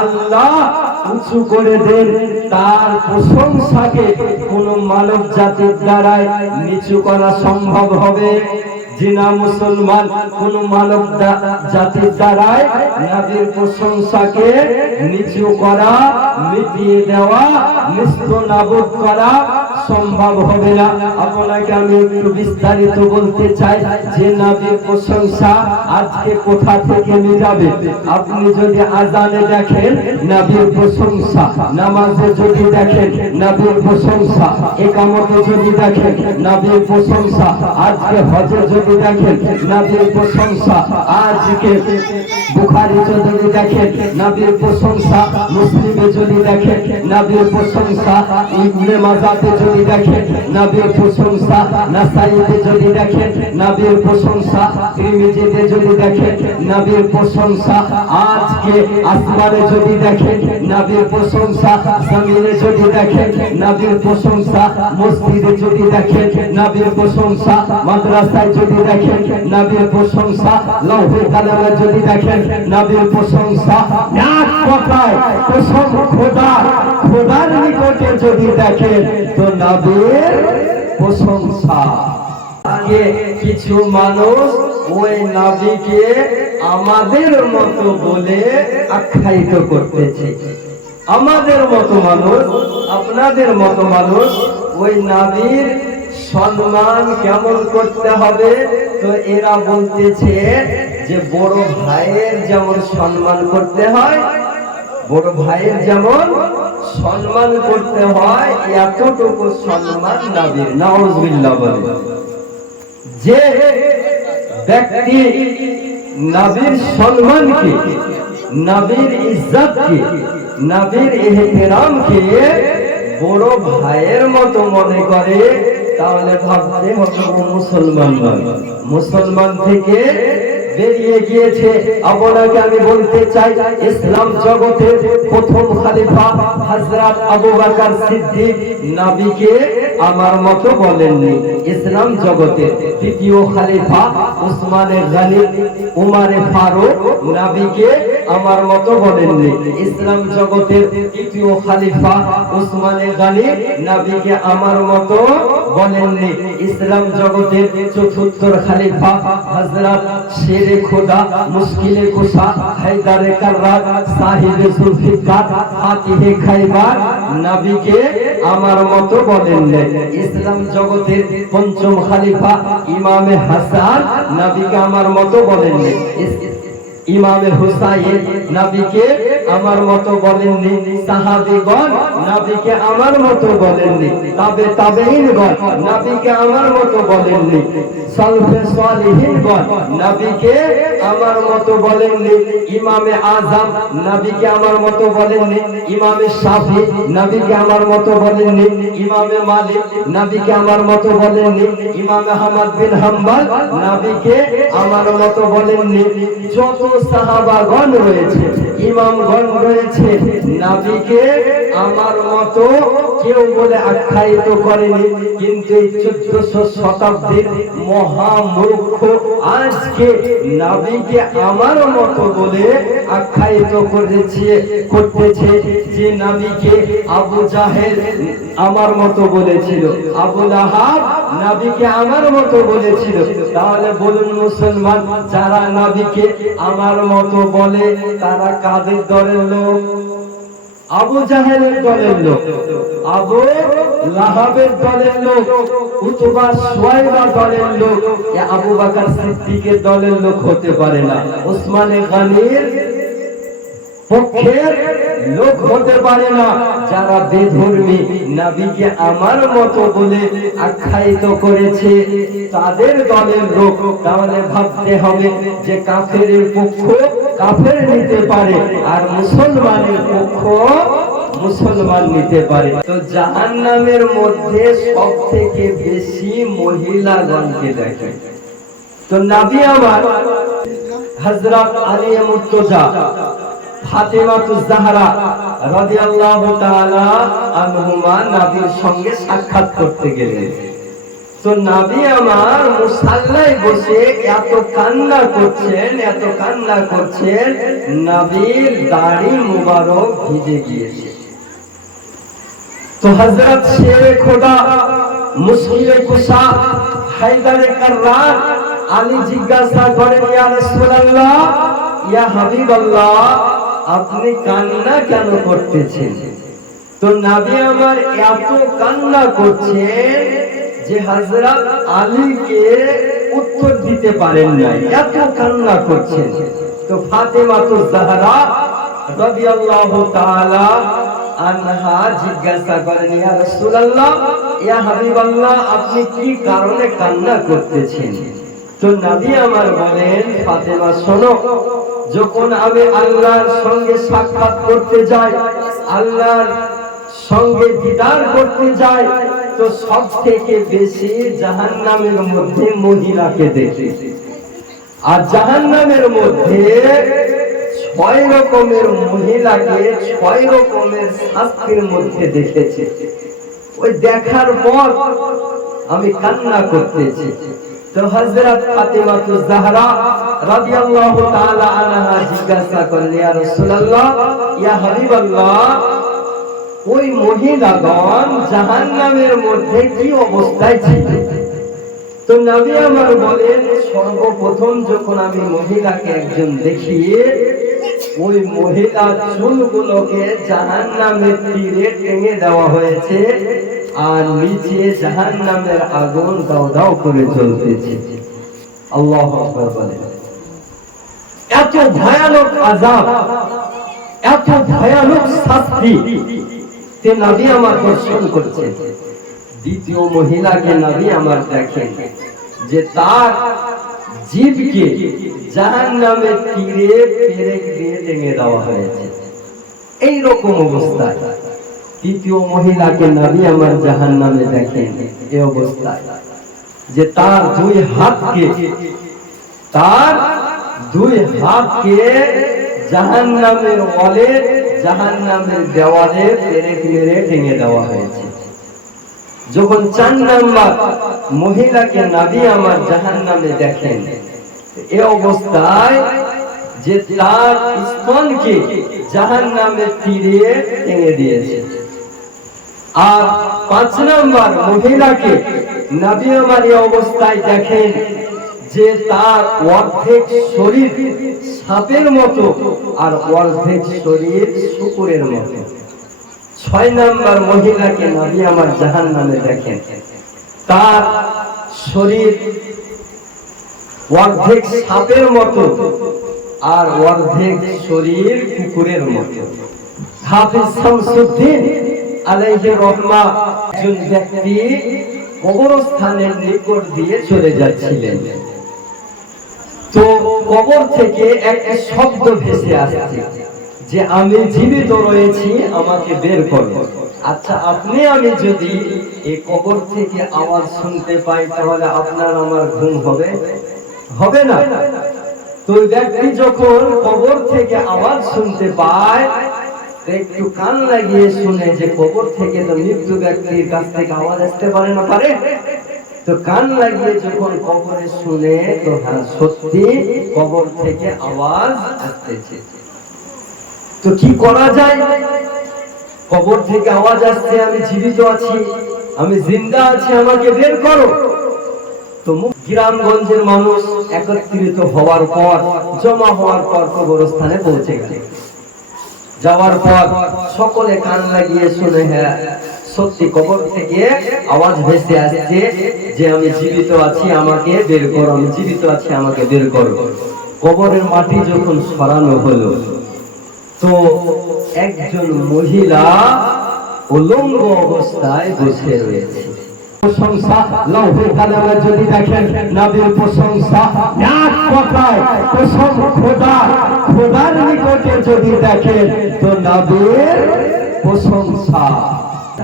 আল্লাহ উঁচু করে দেন, তার প্রশংসাকে কোন মানব জাতির দ্বারাই নিচু করা সম্ভব হবে জিনা মুসলমান কোন মানব জাতির দ্বারাই নবীর প্রশংসাকে নিচু করা, মিটিয়ে দেওয়া, নিস্তনাবুদ করা সম্ভব হবে না। আপনাকে আমি একটু বিস্তারিত বলতে চাই যে নবীর প্রশংসা আজকে কোথা থেকে মিটাবে। আপনি যদি আজানে দেখেন নবীর প্রশংসা, নামাজে যদি দেখেন নবীর প্রশংসা, ইকামতে যদি দেখেন নবীর প্রশংসা, আজকে হজে যদি দেখেন নবীর প্রশংসা, আজকে বুখারীতে যদি দেখেন নবীর প্রশংসা, মুসলিমে যদি দেখেন নবীর প্রশংসা, ইবনে মাজাতে যদি দেখেন নবীর প্রশংসা, নাসাইতে যদি দেখেন নবীর প্রশংসা, তিরমিজিতে যদি দেখেন নবীর প্রশংসা, আজকে আসমানে যদি দেখেন নবীর প্রশংসা, জমিনে যদি দেখেন নবীর প্রশংসা, মসজিদে যদি দেখেন নবীর প্রশংসা, মাদ্রাসায় যদি দেখেন নবীর প্রশংসা, লৌহে কালামে যদি দেখেন নবীর প্রশংসা, এক কথায় কসম খোদার নিকটে যদি দেখেন তো নবীর প্রশংসা। আগে কিছু মানুষ ওই নবীকে আমাদের মতো বলে আখ্যায়িত করতেছে। আমাদের মতো মানুষ, আপনাদের মতো মানুষ ওই নবীর সম্মান কেমন করতে হবে, তো এরা বলতেছে যে বড় ভাইয়ের যেমন সম্মান করতে হয়, বড় ভাইয়ের যেমন সম্মান করতে হয়, এতটুকু সম্মান নবীর। নাউযুবিল্লাহ বলে যে ব্যক্তি নবীর সম্মানকে, নবীর ইজ্জতকে, নবীর ইহতিরামকে বড় ভাইয়ের মতো মনে করে, তাহলে ভাবতে হবে ও মুসলমান নয়, মুসলমান থেকে বেরিয়ে গিয়েছে। আপনাকে আমি বলতে চাই ইসলাম জগতের প্রথম খলিফা হযরত আবু বকর সিদ্দিক নবীকে আমার মতো বলেননি। ইসলাম জগতের দ্বিতীয় খলিফা উসমান গনি, উমর ফারুক নবীকে আমার মতো বলেননি। ইসলাম জগতের তৃতীয় খলিফা উসমান গনি নবীকে আমার মতো বলেননি। ইসলাম জগতের চতুর্থ খলিফা হযরত শেরে খোদা, মুশকিলে কুশা, হায়দারে কাররাত, সাহিবে জুলফিকার, ফাতিহে খাইবার নবীকে আমার মতো বলেননি। ইসলাম জগতের পঞ্চম খলিফা ইমামে হাসান নবীকে আমার মতো বলেননি। ইমামে হুসাইন নবীকে আমার মতো বলেননি। সাহাবীগণ নবীকে আমার মতো বলেননি। তাবেঈনগণ নবীকে আমার মতো বলেননি। সালফে সালিহিনগণ নবীকে আমার মতো বলেননি। ইমামে আযম নবীকে আমার মতো বলেননি। ইমামে শাফি নবীকে আমার মতো বলেননি। ইমামে মালিক নবীকে আমার মতো বলেননি। ইমাম আহমদ বিন হাম্বল নবীকে আমার মতো বলেননি। যত সাহাবাগণ রয়েছে, ইমামগণ রয়েছে, নবীকে আমার মতো কেউ বলে আখ্যায়িত করেনি। কিন্তু এই 1400 শতাব্দীর মহামূর্খ আজকে নবীকে আমার মতো বলে আখ্যায়িত করতেছে। যে নবীকে আবু জাহেল আমার মতো বলেছিল, আবু লাহাব নবীকে আমার মতো বলেছিল। তাহলে বলুন মুসলমান, যারা নবীকে আমার মতো বলে তারা কাদের দলের লোক? আবু জাহেলের দলের লোক, আবু লাহাবের দলের লোক, উতবা শুয়াইবা দলের লোক। আবু বকর সিদ্দিকের দলের লোক হতে পারে না, উসমান গনির পক্ষের লোক হতে পারে না। যারা বেধর্মী নবীকে আমার মতো বলে আখ্যায়িত করেছে তাদের দলের লোক। তাহলে ভাবতে হবে যে কাফেরের পক্ষ কাফের নিতে পারে আর মুসলমানের পক্ষ মুসলমান নিতে পারে। তো জাহান্নামের মধ্যে সব থেকে বেশি মহিলাগণকে দেখে। তো নবী আমার হযরত আলী মুর্তজা, ফাতেমাতুজ জাহরা রাদিয়াল্লাহু তাআলা আনহুমা নবীর সঙ্গে সাক্ষাৎ করতে গেলেন। তো নবী আমার মুসাল্লায় বসে এত কান্না করছেন, নবীর দাড়ি মুবারক ভিজে গিয়েছে। তো হযরত শেরে খোদা মুশকিলে কুশা হায়দারে কাররার আলী জিজ্ঞাসা করেন, ইয়া রাসূলুল্লাহ, ইয়া হাবিবাল্লাহ, আপনি কান্না কেন করতেছেন? তো নবী আমার এত কান্না করছেন যে হযরত আলীকে উত্তর দিতে পারেন না, এত কান্না করছেন। তো ফাতেমাতুজ জাহরা রাদিয়াল্লাহু তাআলা আনহা জিজ্ঞাসা করেন, ইয়া রাসূলুল্লাহ, ইয়া হাবিবাল্লাহ, আপনি কি কারণে কান্না করতেছেন? তো নবী আমার বলেন, ফাতেমা শোনো, যখন আমি আল্লাহর সঙ্গে সাক্ষাৎ করতে যাই, আল্লাহর সঙ্গে দিদার করতে যাই, তো সব থেকে বেশি জাহান্নামের মধ্যে মহিলাকে দেখি। আর জাহান্নামের মধ্যে 6 রকমের মহিলাকে 6 রকমের শাস্তির মধ্যে দেখেছি। ওই দেখার পর আমি কান্না করতেছি। তো হযরত ফাতেমাতুজ জাহরা রাদিয়াল্লাহু তাআলা আনহা জিজ্ঞাসা করলেন, ইয়া রাসূলুল্লাহ, ইয়া হাবিবাল্লাহ, ওই মহিলাগণ জাহান্নামের মধ্যে কি অবস্থায় ছিল? তো নবী আমার বলেন, সর্বপ্রথম যখন আমি মহিলাকে একজন দেখি, ওই মহিলার চুলগুলোকে জাহান্নামের তীরে টেনে দেওয়া হয়েছে, আর নিচে জাহান্নামের আগুন দাও দাও করে জ্বলতেছে। আল্লাহু আকবার বলেন। এত ভয়ানক আযাব, এত ভয়ানক শাস্তি তে নবী আমার দর্শন করছেন। দ্বিতীয় মহিলাকে নবী আমার দেখেন যে তার জিভকে জাহান্নামের তীরে পেরেক দিয়ে টেনে দেওয়া হয়েছে, এই রকম অবস্থায়। তৃতীয় মহিলাকে নবী আমার জাহান্নামে দেখেন এই অবস্থায় যে তার দুই হাতকে জাহান্নামের ওয়ালে, জাহান্নামের দেওয়ালে পেরেক মেরে টেনে দেওয়া হয়েছে। যখন 4 নাম্বার মহিলাকে নবী আমার জাহান্নামে দেখেন এই অবস্থায় যে তার স্তনকে জাহান্নামের তীরে টেনে দিয়েছে। আর 5 নাম্বার মহিলাকে নবী আমার এই অবস্থায় দেখেন যে তার অর্ধেক শরীর সাপের মতো আর অর্ধেক শরীর শূকরের মতো। 6 নাম্বার মহিলাকে নবী আমার জাহান্নামে দেখেন তার শরীর অর্ধেক সাপের মতো আর অর্ধেক শরীর কুকুরের মতো। হাফিজ শামসুদ্দিন আলাইহি রহমা একজন ব্যক্তি কবরস্থানের নিকট দিয়ে চলে যাচ্ছিলেন। তো কবর থেকে একটা শব্দ ভেসে আসছে যে আমি জীবিত রয়েছি, আমাকে বের করো। আচ্ছা, আমি যদি এই কবর থেকে আওয়াজ শুনতে পাই তাহলে আপনার আমার ঘুম হবে না? তো ব্যক্তি যখন কবর থেকে আওয়াজ শুনতে পায়, একটু কান লাগিয়ে শুনে যে কবর থেকে তো মৃত্যু ব্যক্তির কাছ থেকে আওয়াজ আসতে পারে। তো কান লাগিয়ে যখন কবরে শুনে, তো হ্যাঁ, সত্যি কবর থেকে আওয়াজ আসতেছে। তো কি করা যায়? কবর থেকে আওয়াজ আসছে, আমি জীবিত আছি, আমি জিন্দা আছি, আমাকে বের করো। তো গ্রামগঞ্জের মানুষ একত্রিত হওয়ার পর, জমা হওয়ার পর কবরস্থানে পৌঁছে গেল। যাওয়ার পর সকলে কান লাগিয়ে শুনে, হ্যাঁ সত্যি কবর থেকে আওয়াজ ভেসে আসছে যে আমি জীবিত আছি, আমাকে বের করো, আমি জীবিত আছি, আমাকে বের করো। কবরের মাটি যখন সরানো হলো, তো একজন মহিলা উলঙ্গ অবস্থায় বসে রয়েছে। প্রশংসা লৌহে কালামে যদি দেখেন নবীর প্রশংসা এক কথায় কসম খোদার নিকটে যদি দেখেন তো নবীর প্রশংসা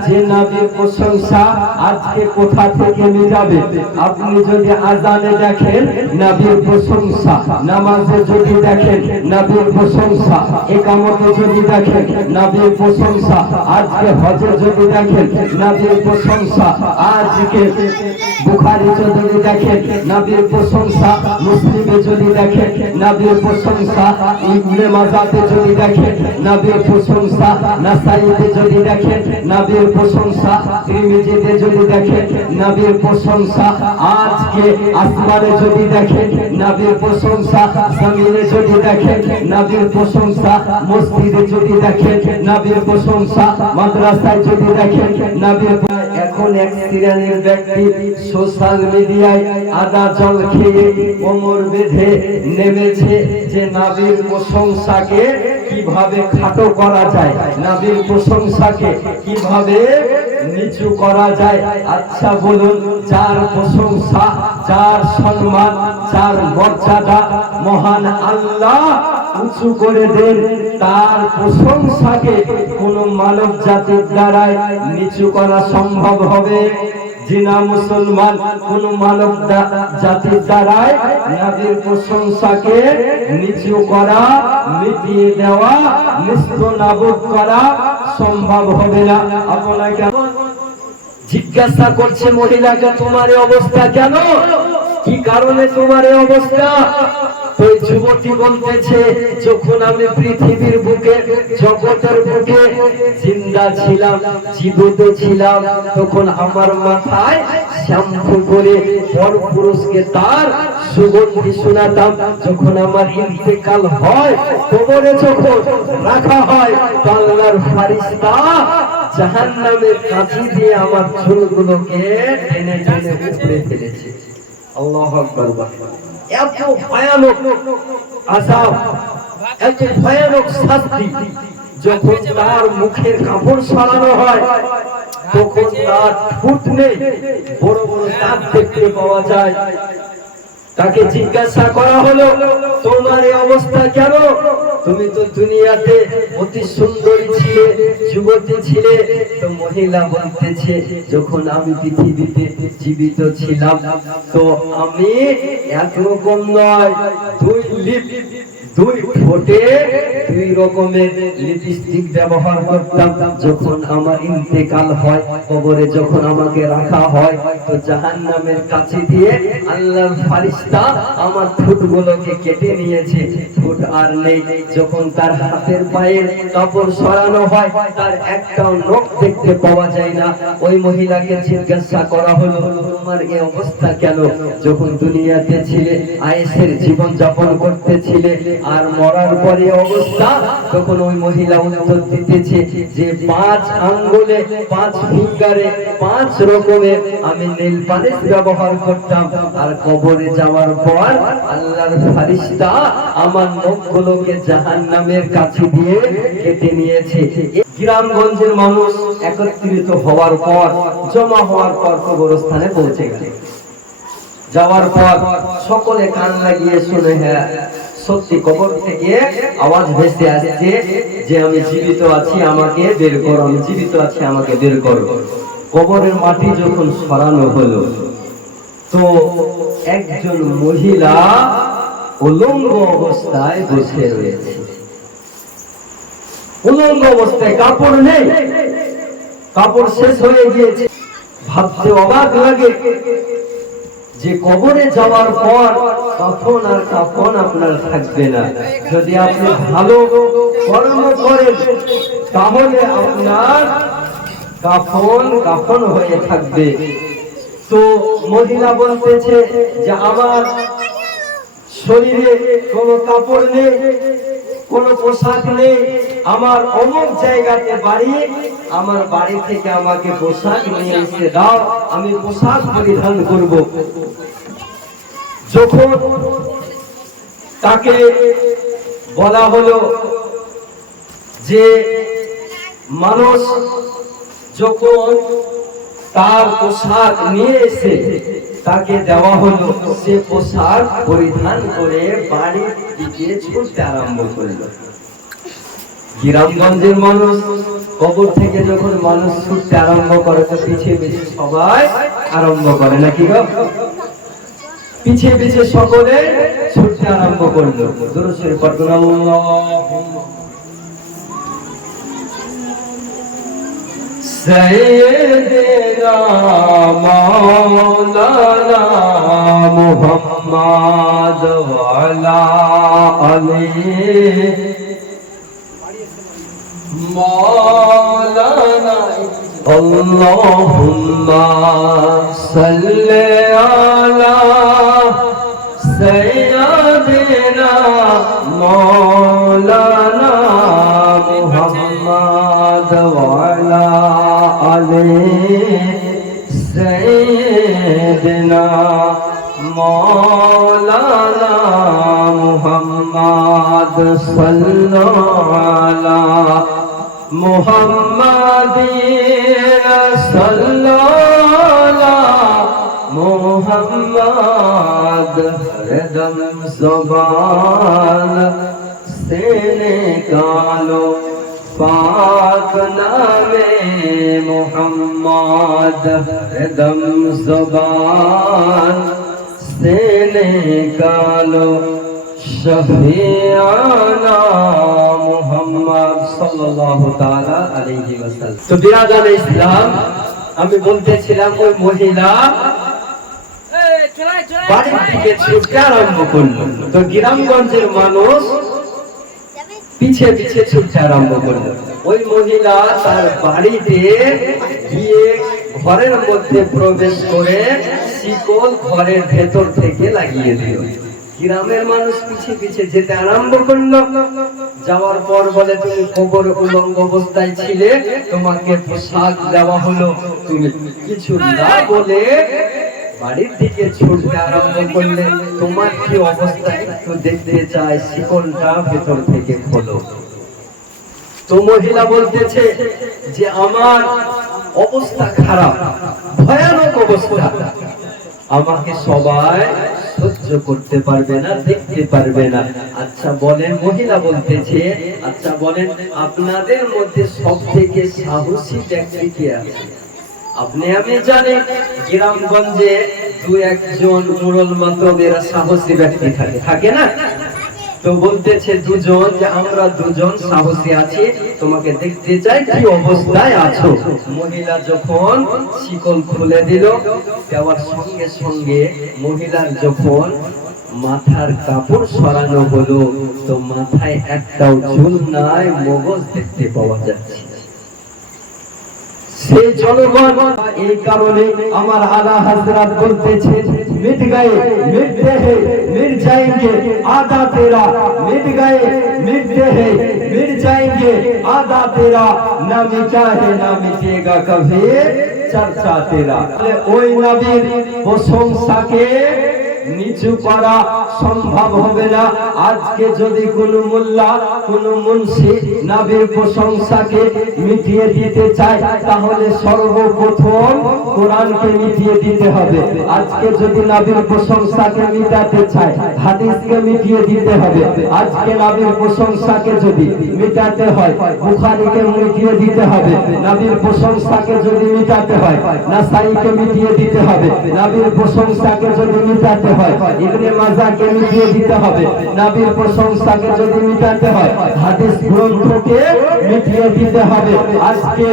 যে নবীর প্রশংসা আজকে কোথা থেকে মিটাবে? আপনি যদি আজানে দেখেন নবীর প্রশংসা, নামাজে যদি দেখেন নবীর প্রশংসা, ইকামতে যদি দেখেন নবীর প্রশংসা, আজকে হজে যদি দেখেন নবীর প্রশংসা, আজকে বুখারী যদি দেখেন নবীর প্রশংসা, মুসলিমে যদি দেখেন নবীর প্রশংসা, ইবনে মাজাতে যদি দেখেন নবীর প্রশংসা, নাসাইতে যদি দেখেন নবীর প্রশংসা, তিরমিজিতে যদি দেখেন নবীর প্রশংসা, আজকে আসমানে যদি দেখেন নবীর প্রশংসা, জমিনে যদি দেখেন নবীর প্রশংসা, মসজিদে যদি দেখেন নবীর প্রশংসা, মাদ্রাসায় যদি দেখেন নবীর। এখন এক শ্রেণীর ব্যক্তি সোশ্যাল মিডিয়ায় আদা জল খেয়ে কোমর বেঁধে নেমেছে যে নবীর প্রশংসাকে কিভাবে খাটো করা যায়, নবীর প্রশংসাকে কিভাবে নিচু করা যায়। আচ্ছা বলুন, যার প্রশংসা, যার সম্মান, যার মর্যাদা মহান আল্লাহ উঁচু করে দেন, তার প্রশংসাকে কোন মানব জাতির দ্বারাই নিচু করা সম্ভব হবে? জিনা মুসলমান কোন মানব জাতির দ্বারাই নবীর প্রশংসাকে নিচু করা, মিটিয়ে দেওয়া, নিস্তনাবুদ করা সম্ভব হবে না। আপনাকে জিজ্ঞাসা করছে মহিলাকে, তোমার এই অবস্থা কেন? কি কারণে তোমার এই অবস্থা? ওই যুবতী বলতেছে, যখন আমি পৃথিবীর বুকে, জগতের বুকে জিন্দা ছিলাম, জীবিত ছিলাম, তখন আমার মাথায় শ্যাম্পু করে পরপুরুষকে তার সুগন্ধি শোনাতাম। যখন আমার ইন্তেকাল হয়, কবরে যখন রাখা হয়, আল্লাহর ফেরেশতা জাহান্নামের কাঁচি দিয়ে আমার চুলগুলোকে টেনে টেনে উপড়ে ফেলেছে। আল্লাহু আকবার। এত ভয়ানক আযাব, এত ভয়ানক শাস্তি। যখন তার মুখের কাপড় সরানো হয়, তখন তার ঠোঁট নেই, বড় বড় দাঁত দেখতে পাওয়া যায়। তাকে জিজ্ঞাসা করা হলো, তোমার এই অবস্থা কেন? তুমি তো দুনিয়াতে অতি সুন্দরী ছিলে, যুবতী ছিলে। তো মহিলা বলতেছে, যখন আমি পৃথিবীতে জীবিত ছিলাম, তো আমি একরকম নয়, দুই ঠোঁটে দুই রকমের লিপস্টিক ব্যবহার করতাম। যখন আমার ইন্তেকাল হয়, কবরে যখন আমাকে রাখা হয়, তো জাহান্নামের কাছে দিয়ে আল্লাহর ফেরেশতা আমার ঠোঁটগুলোকে কেটে নিয়েছে, ঠোঁট আর নেই। যখন তার হাতের পায়ের কাপড় সরানো হয়, তার একটাও নখ দেখতে পাওয়া যায় না। ওই মহিলাকে জিজ্ঞাসা করা হলো, তোমার এই অবস্থা কেন? যখন দুনিয়াতে ছিলে, আয়েশের জীবন যাপন করতেছিলে, আর মরার পরে অবস্থা। তখন ওই মহিলা উত্তর দিতেছে যে 5 আঙ্গুলে, 5 ফিঙ্গারে 5 রকমের আমি নেল পালিশ ব্যবহার করতাম। আর কবরে যাওয়ার পর আল্লাহর ফেরেশতা আমার নখগুলোকে জাহান্নামের কাছে দিয়ে কেটে নিয়েছে। গ্রামগঞ্জের মানুষ একত্রিত হওয়ার পর, জমা হওয়ার পর কবরস্থানে পৌঁছে গেল। যাওয়ার পর সকলে কান লাগিয়ে শুনে, হ্যাঁ সত্যি কবর থেকে আওয়াজ ভেসে আসছে যে আমি জীবিত আছি, আমাকে বের করো, আমি জীবিত আছি, আমাকে বের করো। কবরের মাটি যখন সরানো হলো, তো একজন মহিলা উলঙ্গ অবস্থায় বসে রয়েছে। উলঙ্গ অবস্থায়, কাপড় নেই, কাপড় শেষ হয়ে গিয়েছে। ভাবতে অবাক লাগে যে কবরে যাওয়ার পর তখন আর কাফন আপনার থাকবে না। যদি আপনি ভালো কর্ম করেন, তাহলে আপনার কাফন হয়ে থাকবে। তো মহিলা বলতেছে যে আমার শরীরে কোনো কাপড় নেই, কোনো পোশাক নেই, আমার অমুক জায়গাতে বাড়ি, আমার বাড়ি থেকে আমাকে পোশাক নিয়ে এসে দাও, আমি পোশাক পরিধান করব। যখন তাকে বলা হলো যে মানুষ যখন তার পোশাক নিয়ে এসে তাকে দেওয়া হলো, সে পোশাক পরিধান করে বাড়ির দিকে ছুটতে আরম্ভ করলো। গ্রামগঞ্জের মানুষ কবর থেকে যখন মানুষ ছুটতে আরম্ভ করে তো পিছিয়ে পিছিয়ে সবাই আরম্ভ করে নাকি গো? পিছিয়ে পিছিয়ে সকলে ছুটতে আরম্ভ করলো। দুরূদ শরীফ পড়ুন আল্লাহুম্মা সাইয়্যিদিনা মাওলানা মুহাম্মদ ওয়া আলা আলিহি মাওলানা আল্লাহুম্মা সাল্লি আলা সাইয়্যিদিনা মাওলানা মুহাম্মদ ওয়া আলা আলিহি সাইয়্যিদিনা মাওলানা মুহাম্মদ সাল্লাল্লাহু আলা মুহাম্মাদিন সাল্লাল্লাহু মুহাম্মদ হরদম ज़ुबान से निकालो पाक नामे मुहम्मद हरदम ज़ुबान से निकालो शफीआना मुहम्मद सल्लल्लाहु ताला अलैहि वसल्लम। तो बिरादर इस्लाम, আমি বলতেছিলাম ওই মহিলা বাড়ি থেকে ছুটতে আরম্ভ করলো। তো গ্রামগঞ্জের মানুষ পিছে পিছে ছুটতে আরম্ভ করলো। ওই মহিলা তার বাড়িতে গিয়ে ঘরের মধ্যে প্রবেশ করে শিকল ঘরের ভেতর থেকে লাগিয়ে দিল। গ্রামের মানুষ পিছে পিছে যেতে আরম্ভ করলো। যাওয়ার পর বলে, তুমি কবর উলঙ্গ অবস্থায় ছিলে, তোমাকে পোশাক দেওয়া হলো, তুমি কিছু না বলে বাড়ির দিকে ছুটতে আরম্ভ করলে। তোমার কি অবস্থা একটু দেখতে চাই, শিকলটা ভেতর থেকে খোলো। তো মহিলা বলতেছে যে আমার অবস্থা খারাপ, ভয়ানক অবস্থা, আমাকে সবাই সহ্য করতে পারবে না, দেখতে পারবে না। আচ্ছা বলেন, মহিলা বলতেছে, আচ্ছা বলেন আপনাদের মধ্যে সব থেকে সাহসী ব্যক্তি কে আছে? আপনি আমি জানি গ্রামগঞ্জে দু একজন মুরল মাতবেরা সাহসী ব্যক্তি থাকে না? তো বলতেছে দুজন, যে আমরা দুজন সাহসী আছি, তোমাকে দেখতে চাই কি অবস্থায় আছো। মহিলা যখন শিকল খুলে দিল, দেওয়ার সঙ্গে সঙ্গে মহিলার যখন মাথার কাপড় সরানো হলো, তো মাথায় একটাও চুল নাই, মগজ দেখতে পাওয়া যাচ্ছে। সেই জনগণ এই কারণে আমার আলা হযরত বলতেছে, মিট গয়ে মিটতে हैं मिट जाएंगे आधा तेरा, मिट गए मिटते हैं मिट जाएंगे आधा तेरा, ना मिटा है ना मिटेगा कभी चर्चा तेरा। ওই নবীর প্রশংসাকে নিচু করা সম্ভব হবে না। আজকে যদি কোনো মোল্লা, কোনো মুন্সি নবীর প্রশংসাকে মিটিয়ে দিতে চায়, তাহলে সর্বপ্রথম কোরআনকে মিটিয়ে দিতে হবে। আজকে যদি নবীর প্রশংসাকে মিটাতে চায়, হাদিসকে মিটিয়ে দিতে হবে। আজকে নবীর প্রশংসাকে যদি মিটাতে হয়, বুখারীকে মিটিয়ে দিতে হবে। নবীর প্রশংসাকে যদি মিটাতে হয়, নাসাঈকে মিটিয়ে দিতে হবে। নবীর প্রশংসাকে যদি মিটাতে হয়, ইবনে মাজাহকে মিটিয়ে দিতে হবে। নবীর প্রশংসাকে যদি মিটাতে হয়, হাদিস গ্রন্থকে মিটিয়ে দিতে হবে। আজকে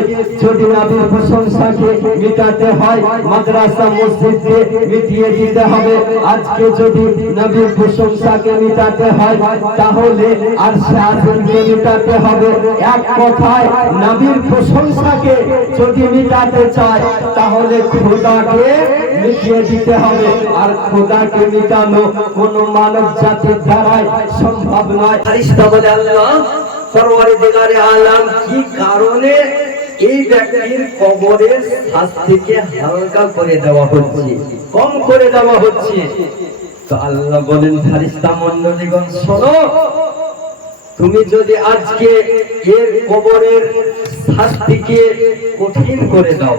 যদি নবীর প্রশংসাকে মিটাতে হয়, মাদ্রাসা মসজিদকে মিটিয়ে দিতে হবে। আজকে যদি নবীর প্রশংসাকে মিটাতে হয়, তাহলে আরশে আজিমকে মিটাতে হবে। এক কথায় নবীর প্রশংসাকে যদি মিটাতে চায়, তাহলে খোদাকে মিটিয়ে দিতে হবে। আর খোদাকে মিটানো কোন মানব জাতির দ্বারাই সম্ভব নয়। ফেরেশতা বলে, আল্লাহ পরওয়ারদিগারে আলাম, কি কারণে এই ব্যক্তির কবরের শাস্তিকে হালকা করে দেওয়া হচ্ছে, কম করে দেওয়া হচ্ছে? তো আল্লাহ বলেন, ফেরেশতা মণ্ডলীগণ শোনো, তুমি যদি আজকে এর কবরের শাস্তিকে কঠিন করে দাও,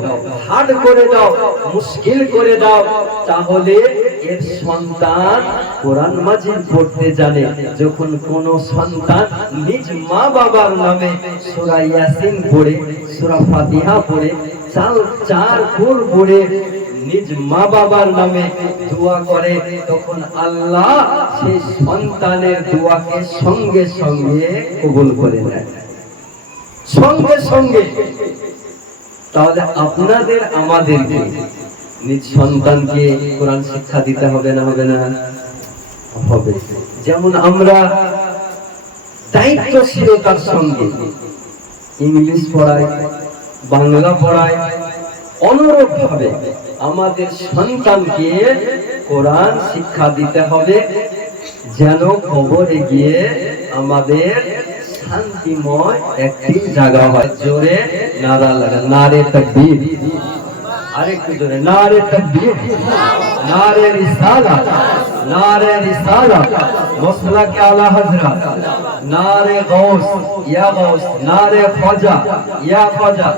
হার্ড করে দাও, মুশকিল করে দাও, তাহলে এর সন্তান কোরআন মাজিদ পড়তে জানে। যখন কোন সন্তান নিজ মা বাবার নামে সূরা ইয়াসিন পড়ে, সূরা ফাতিহা পড়ে, চার কুল পড়ে নিজ মা বাবার নামে দোয়া করে, তখন আল্লাহ সেই সন্তানের দোয়াকে সঙ্গে সঙ্গে কবুল করে নেয়, সঙ্গে সঙ্গে। তাহলে আপনাদের আমাদেরকে নিজ সন্তানকে কোরআন শিক্ষা দিতে হবে না, হবে না? হবে। যেমন আমরা দায়িত্বশীলতার সঙ্গে ইংলিশ পড়াই, বাংলা পড়াই, অনুরূপ ভাবে আমাদের সন্তানকে কোরআন শিক্ষা দিতে হবে, যেন কবরে গিয়ে আমাদের শান্তিময় একটি জায়গা হয়। জোরে নারা লাগা, নারে তাকবীর। আরেকটু জোরে, নারে তাকবীর, নারে রিসালাত, নারে রিসালাত, মুসলাকে আলা হযরত, নারে গাউস ইয়া গাউস, নারে খাজা ইয়া খাজা।